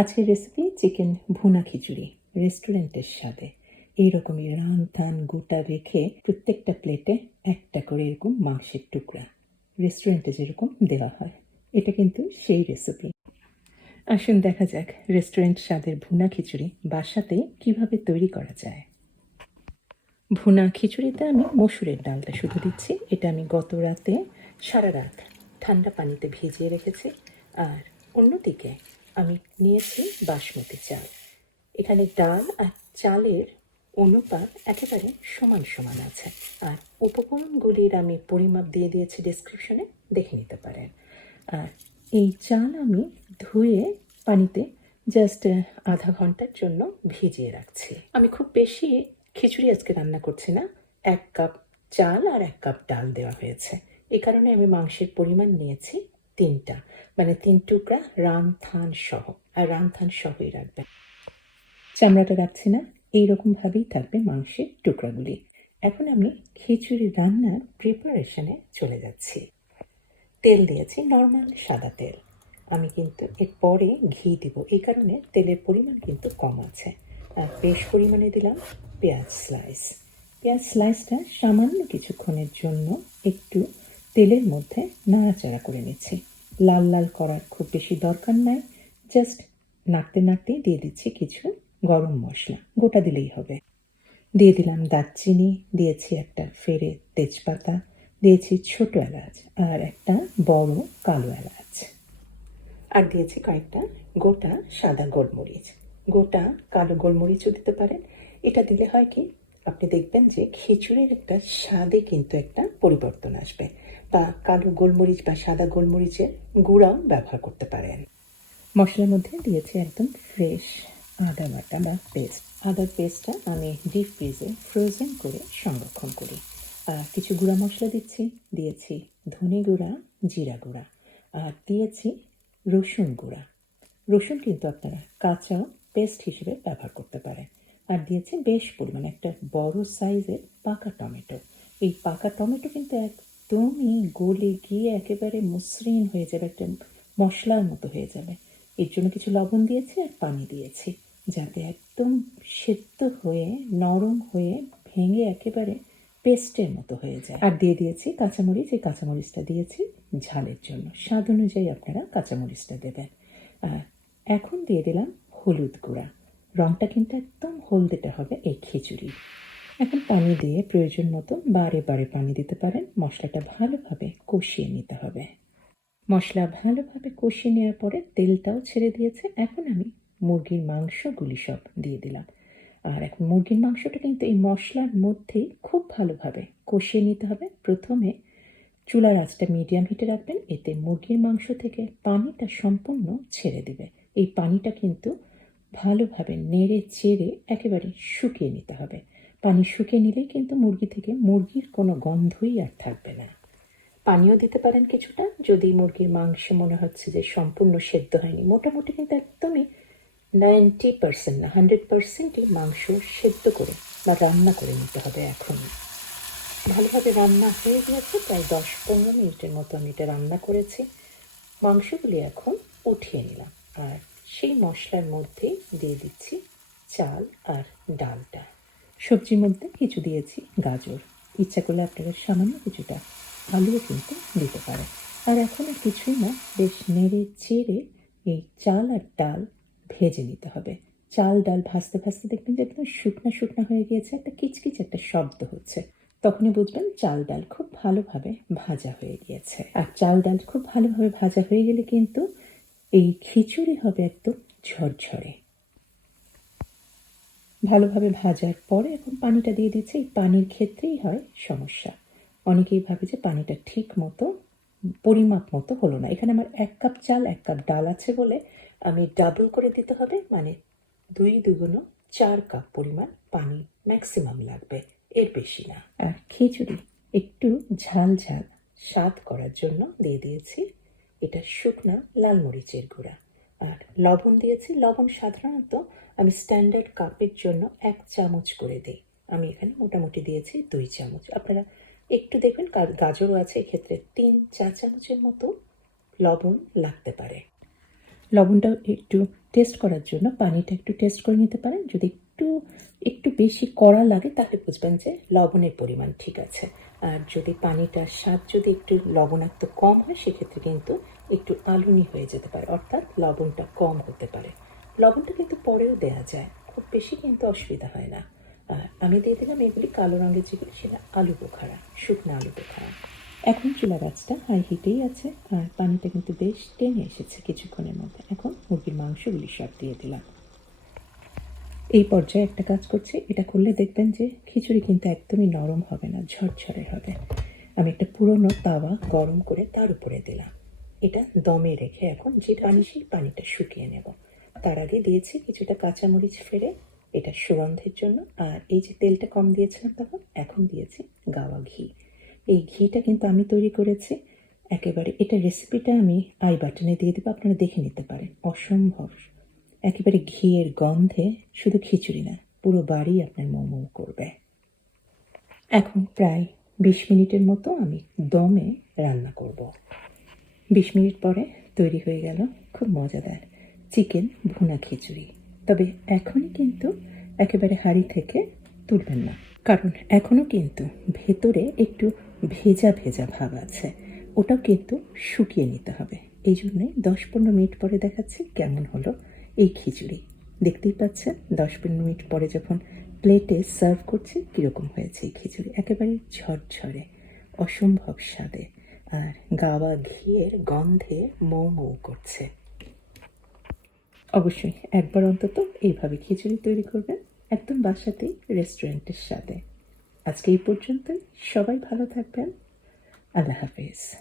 আজকের recipe chicken ভুনা খিচুড়ি রেস্টুরেন্টের স্বাদে। এইরকমই রান থান গোটা রেখে প্রত্যেকটা প্লেটে একটা করে এরকম মাংসের টুকরা। রেস্টুরেন্টে যেরকম দেওয়া হয়, এটা কিন্তু সেই রেসিপি আসুন দেখা যাক রেস্টুরেন্ট স্বাদের ভুনা খিচুড়ি বাসাতে কীভাবে তৈরি করা যায়। ভুনা খিচুড়িতে আমি মসুরের ডালটা শুধু দিচ্ছি, এটা আমি গত রাতে সারা রাত ঠান্ডা পানিতে ভিজিয়ে রেখেছি। আর অন্যদিকে আমি নিয়েছি বাসমতি চাল। এখানে ডাল আর চালের অনুপাত একেবারে সমান সমান আছে। আর উপকরণগুলির আমি পরিমাপ দিয়ে দিয়েছি ডিসক্রিপশনে দেখে নিতে পারেন। আর এই চাল আমি ধুয়ে পানিতে জাস্ট আধা ঘণ্টার জন্য ভিজিয়ে রাখছি। আমি খুব বেশি খিচুড়ি আজকে রান্না করছি না। এক কাপ চাল আর এক কাপ ডাল দেওয়া হয়েছে। এ কারণে আমি মাংসের পরিমাণ নিয়েছি তিনটা মানে তিন টুকরা রান থান সহ, আর রান থান সহই রাখবেন। চামড়াটা রাখছি না এইরকমভাবেই থাকবে মাংসের টুকরাগুলি। এখন আমি খিচুড়ি রান্নার প্রিপারেশনে চলে যাচ্ছি। তেল দিয়েছি নর্মাল সাদা তেল। আমি কিন্তু এরপরে ঘি দিব, এই কারণে তেলের পরিমাণ কিন্তু কম আছে। আর বেশ পরিমাণে দিলাম পেঁয়াজ স্লাইস পেঁয়াজ স্লাইসটা সামান্য কিছুক্ষণের জন্য একটু তেলের মধ্যে নাড়াচাড়া করে নিচ্ছি। লাল লাল করার খুব বেশি দরকার নাই। জাস্ট নাড়তে নাড়তে দিয়ে দিচ্ছি কিছু গরম মশলা। গোটা দিলেই হবে। দিয়ে দিলাম দারচিনি, দিয়েছি একটা ফেরে তেজপাতা, দিয়েছি ছোট এলাচ আর একটা বড় কালো এলাচ। আর দিয়েছি কয়েকটা গোটা সাদা গোলমরিচ। গোটা কালো গোলমরিচও দিতে পারেন। এটা দিলে হয় কি, আপনি দেখবেন যে খিচুড়ির একটা স্বাদে কিন্তু একটা পরিবর্তন আসবে। বা কালো গোলমরিচ বা সাদা গোলমরিচের গুঁড়াও ব্যবহার করতে পারেন। মশলার মধ্যে দিয়েছি একদম ফ্রেশ আদা বাটা বা পেস্ট আদার পেস্টটা আমি ডিপ ফ্রিজে ফ্রোজেন করে সংরক্ষণ করি। আর কিছু গুঁড়া মশলা দিচ্ছি, দিয়েছি ধনে গুঁড়া, জিরা গুঁড়া। আর দিয়েছি রসুন গুঁড়া। রসুন কিন্তু আপনারা কাঁচাও পেস্ট হিসেবে ব্যবহার করতে পারেন। আর দিয়েছি বেশ পরিমাণে একটা বড় সাইজের পাকা টমেটো। এই পাকা টমেটো কিন্তু একদমই গলে গিয়ে একেবারে মসৃণ হয়ে যাবে, একটা মশলার মতো হয়ে যাবে। এর জন্য কিছু লবণ দিয়েছি আর পানি দিয়েছি, যাতে একদম সেদ্ধ হয়ে, নরম হয়ে ভেঙে একেবারে পেস্টের মতো হয়ে যায়। আর দিয়ে দিয়েছি কাঁচামরিচ, এই কাঁচামরিচটা দিয়েছি ঝালের জন্য। স্বাদ অনুযায়ী আপনারা কাঁচামরিচটা দেবেন। আর এখন দিয়ে দিলাম হলুদ গুঁড়া। রঙটা কিন্তু একদম হলদেটা হবে, এই খিচুড়ি। এখন পানি দিয়ে প্রয়োজন মতো বারে বারে পানি দিতে পারেন। মশলাটা ভালোভাবে কষিয়ে নিতে হবে। মশলা ভালোভাবে কষিয়ে নেওয়ার পরে তেলটাও ছেড়ে দিয়েছে। এখন আমি মুরগির মাংসগুলি সব দিয়ে দিলাম। আর এখন মুরগির মাংসটা কিন্তু এই মশলার মধ্যেই খুব ভালোভাবে কষিয়ে নিতে হবে। প্রথমে চুলার আঁচটা মিডিয়াম হিটে রাখবেন। এতে মুরগির মাংস থেকে পানিটা সম্পূর্ণ ছেড়ে দিবে। এই পানিটা কিন্তু ভালোভাবে নেড়ে চেড়ে একেবারে শুকিয়ে নিতে হবে। পানি শুকিয়ে নিলেই কিন্তু মুরগি থেকে মুরগির কোনো গন্ধই আর থাকবে না। পানিও দিতে পারেন কিছুটা, যদি মুরগির মাংস মনে হচ্ছে যে সম্পূর্ণ সেদ্ধ হয়নি। মোটামুটি কিন্তু একদমই নাইনটি পার্সেন্ট না হান্ড্রেড পার্সেন্টই মাংস সেদ্ধ করে বা রান্না করে নিতে হবে এখন। ভালোভাবে রান্না হয়ে গিয়েছে, প্রায় দশ পনেরো মিনিটের মতো আমি এটা রান্না করেছি। মাংসগুলি এখন উঠিয়ে নিলাম। আর সেই মশলার মধ্যে দিয়ে দিচ্ছি চাল আর ডালটা। সবজির মধ্যে কিছু দিয়েছি, গাজর। ইচ্ছা করলে আপনারা সামান্য কিছুটা আলুও কিন্তু দিতে পারেন। আর এখন আর কিছুই না, বেশ নেড়ে চেড়ে এই চাল আর ডাল ভেজে নিতে হবে। চাল, ডাল ভাজতে ভাজতে দেখবেন যে একদম শুকনা শুকনা হয়ে গিয়েছে, একটা কিচকিচ একটা শব্দ হচ্ছে। তখনই বুঝবেন চাল, ডাল খুব ভালোভাবে ভাজা হয়ে গিয়েছে। আর চাল, ডাল খুব ভালোভাবে ভাজা হয়ে গেলে কিন্তু এই খিচুড়ি হবে একদম ঝরঝরে। ভালোভাবে ভাজার পরে এখন পানিটা দিয়ে দিচ্ছে। এই পানির ক্ষেত্রেই হয় সমস্যা। অনেকেই ভাবে যে পানিটা ঠিক মতো, পরিমাপ মতো হলো না। এখানে আমার এক কাপ চাল, এক কাপ ডাল আছে বলে আমি ডাবল করে দিতে হবে মানে দুই দুগুণ চার কাপ পরিমাণ পানি ম্যাক্সিমাম লাগবে। এর বেশি না। আর খিচুড়ি একটু ঝাল ঝাল স্বাদ করার জন্য দিয়ে দিয়েছি। এটা শুকনা লাল মরিচের গুঁড়া। আর লবণ দিয়েছি। লবণ সাধারণত আমি স্ট্যান্ডার্ড কাপের জন্য এক চামচ করে দিই। আমি এখানে মোটামুটি দিয়েছি দুই চামচ। আপনারা একটু দেখবেন গাজরও আছে, এক্ষেত্রে তিন চা চামচের মতো লবণ লাগতে পারে। লবণটাও একটু টেস্ট করার জন্য পানিটা একটু টেস্ট করে নিতে পারেন। যদি একটু একটু বেশি কড়া লাগে, তাহলে বুঝবেন যে লবণের পরিমাণ ঠিক আছে। আর যদি পানিটার স্বাদ যদি একটু লবণাক্ত কম হয়, সেক্ষেত্রে কিন্তু একটু আলুনি হয়ে যেতে পারে, অর্থাৎ লবণটা কম হতে পারে। লবণটা কিন্তু পরেও দেয়া যায়। খুব বেশি কিন্তু অসুবিধা হয় না। আর আমি দিয়ে দিলাম এগুলি কালো রঙের যেগুলি সেটা আলু বোখারা, শুকনো আলু বোখারা। এখন চুলা গাছটা হাই হিটেই আছে আর পানিটা কিন্তু বেশ টেনে এসেছে কিছুক্ষণের মধ্যে। এখন মুরগির মাংসগুলি সব দিয়ে দিলাম। এই পর্যায়ে একটা কাজ করছি, এটা করলে দেখবেন যে খিচুড়ি কিন্তু একদমই নরম হবে না, ঝরঝরে হবে। আমি একটা পুরনো তাওয়া গরম করে তার উপরে দিলাম। এটা দমে রেখে এখন যে পানি সেই পানিটা শুকিয়ে নেব। তার আগে দিয়েছি কিছুটা কাঁচামরিচ ফেলে এটা সুগন্ধের জন্য। আর এই যে তেলটা কম দিয়েছিলাম তখন, এখন দিয়েছি গাওয়া ঘি। এই ঘিটা কিন্তু আমি তৈরি করেছি। একেবারে এটা রেসিপিটা আমি আই বাটনে দিয়ে দেবো, আপনারা দেখে নিতে পারেন। অসম্ভব। একেবারে ঘিয়ের গন্ধে শুধু খিচুড়ি না, পুরো বাড়ি আপনার মোমো করবে। এখন প্রায় বিশ মিনিটের মতো আমি দমে রান্না করব। বিশ মিনিট পরে তৈরি হয়ে গেল, খুব মজাদার। চিকেন ভুনা খিচুড়ি। তবে এখনই কিন্তু একেবারে হাঁড়ি থেকে তুলবেন না। কারণ এখনও কিন্তু ভেতরে একটু ভেজা ভেজা ভাব আছে। ওটাও কিন্তু শুকিয়ে নিতে হবে। এই জন্যে দশ পনেরো মিনিট পরে দেখাচ্ছি কেমন হলো এই খিচুড়ি। দেখতেই পাচ্ছেন, দশ পনেরো মিনিট পরে যখন প্লেটে সার্ভ করছে, কীরকম হয়েছে এই খিচুড়ি। একেবারে ঝরঝরে, অসম্ভব স্বাদে। আর গাওয়া ঘিয়ের গন্ধে মৌ মৌ করছে। অবশ্যই, একবার অন্তত এইভাবে খিচুড়ি তৈরি করবেন একদম বাসাতেই, রেস্টুরেন্টের সাথে। আজকে এই পর্যন্তই, সবাই ভালো থাকবেন। আল্লাহ হাফিজ।